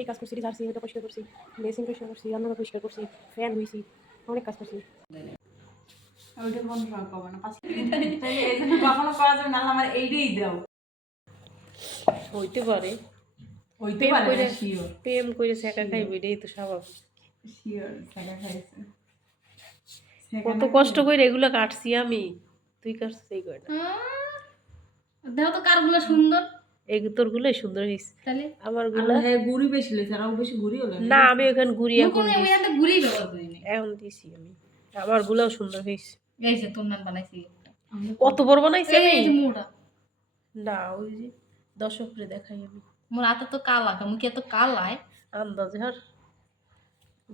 এই কাজ করছি, ঝাড়ছি, এটা পরিষ্কার করছি, বেসিন পরিষ্কার করছি, রান্নাঘর পরিষ্কার করছি, ফ্যান হয়েছি, অনেক কাজ করছি। ওইটা কোনো সময় পাবো না, এই জন্য কখনো পাওয়া যাবে না, আমার এইটাই দাও। হইতে পারে হইতে পারে না, শিওর প্রেম করে শেখা খাইবে, এটাই তো স্বাভাবিক। শিওর ছেঁকা খাইছে। কত কষ্ট করে এগুলো কাটছি আমি, তুই কাটছিস এই কয়টা। দেখো তো কারগুলো সুন্দর, এই তোর গুলোই সুন্দর হয়েছে, তাহলে আমার গুলো হ্যাঁ গুড়ি বেশি লেছে, আর বেশি গুড়ি হলো না, আমি ওখানে গুড়ি এখন আমি এখানে গুড়ি ব্যবহার করি না, এখন দিছি আমি, আমার গুলাও সুন্দর হয়েছে। এই যে তোর নাম বানাইছি কত বড় বানাইছি আমি, এই যে মোটা না ওই যে দর্শকরে দেখাই আমি, মোর হাতে তো কালা, মুখে এত কালায়, আন্দাজে আর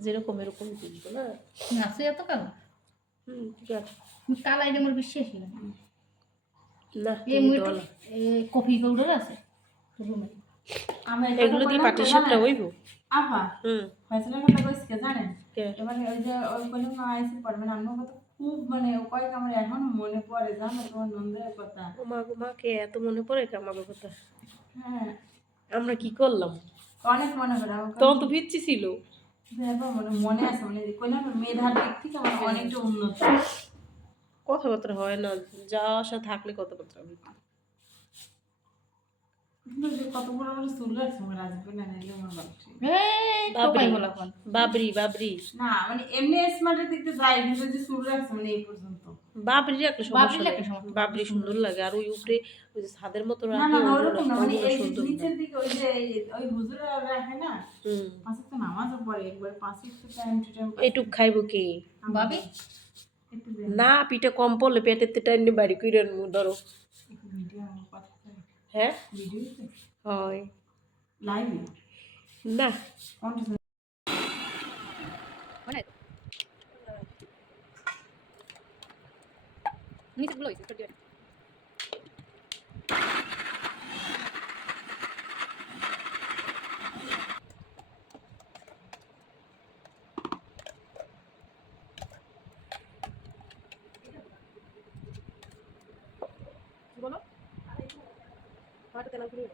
যেরকম এরকম বুঝবো না। না তুই এত কালা, ঠিক আছে কালাই আমার বিশ্বাসই না। না এই মুটা কফি পাউডার আছে রুমে, এগুলো দিয়ে পাটি সাপটা হইব। আপা ফয়সালের কথা কইছি কে জানেন, এবারে ওই যে ওই কোন আইসি পড়বে না, আমার কথা খুব মানে কয়েক আমার এখন মনে পড়ে, জানো তোমার নন্দের কথা। ও মা গো মা, কে এত মনে পড়ে আমাদের কথা? হ্যাঁ আমরা কি করলাম অনেক মনে পড়ে আমার, তখন তো পিচ্ছি ছিল। মানে মনে আছে, মানে কইলাম মেধার দিক থেকে আমার অনেকটা উন্নত। কথাবার্তা হয় না, যা আশা থাকলে কথাবার্তা হবে। কত বড় বড় চুল আছে আমার, আসবে না নাইলে আমার বাপরে। বাবরি বাবরি না মানে এমনি স্মার্টের দিক দিয়ে যায়, কিন্তু যে চুল রাখছে মানে এই পর্যন্ত। বাবরি রাখলে সমস্যা নেই, বাবরি সুন্দর লাগে। আর ওই উপরে ওই যে ছাদের মতো না রাখে, না ওরকম না, মানে এই সুন্দর নিচের দিকে ওই যে ওই হুজুরা রাখে না, পাঁচে তো নামাজও পড়ে একবার, পাঁচে তো টাইম টু টাইম। এইটুক খাইবো কে ভাবি? না, পিঠা কম পড়লে পেটের টাইনে বাড়ি কইরেন ধরো। ভিডিও আমার কথা হ্যাঁ ভিডিওতে হয় লাইভে না, অনেক নিচে গুলো হইছে ছোট বলো হাঁটা তেলা ঘুরে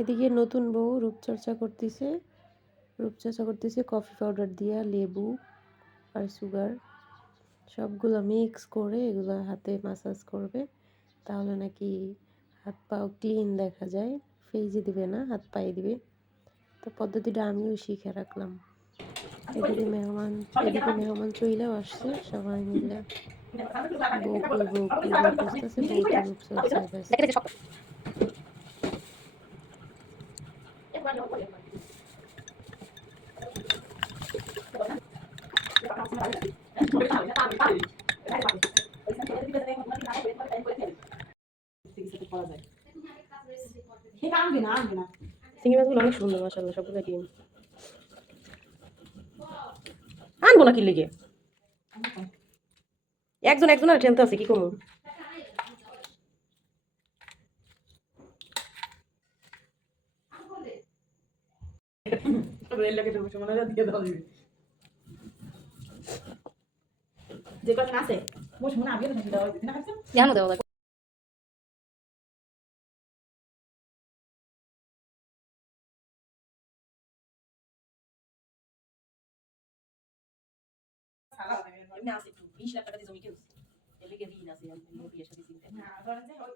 এদিকে নতুন বউ রূপচর্চা করতেছে কফি পাউডার দিয়া, লেবু আর সুগার সবগুলো মিক্স করে এগুলো হাতে মাসাজ করবে, তাহলে নাকি হাত পাও ক্লিন দেখা যায়। ফেজে দিবে না, হাত পায়ে দিবে। তো পদ্ধতিটা আমিও শিখে রাখলাম। এদিকে মেহমান চইলেও আসছে, সবাই মিলে বউ খুঁজতেছে, বউ তো রূপচর্চায় ব্যস্ত। চিংড়ি মাছগুলো অনেক সুন্দর, মাশাআল্লাহ, সবগুলো ক্লিন। আনবো না কি লেগে, একজন আর টেনতে আছে, কি করবো? যে কজন আছে বসে মনে আগে জানো দেওয়া এমনি আছে একটু 20 লাখ টাকা দিয়ে জমি কিনছে, এর লিগে ঋণ আছে, বিয়ের সাথে চিন্তা না ধরেন যে ওই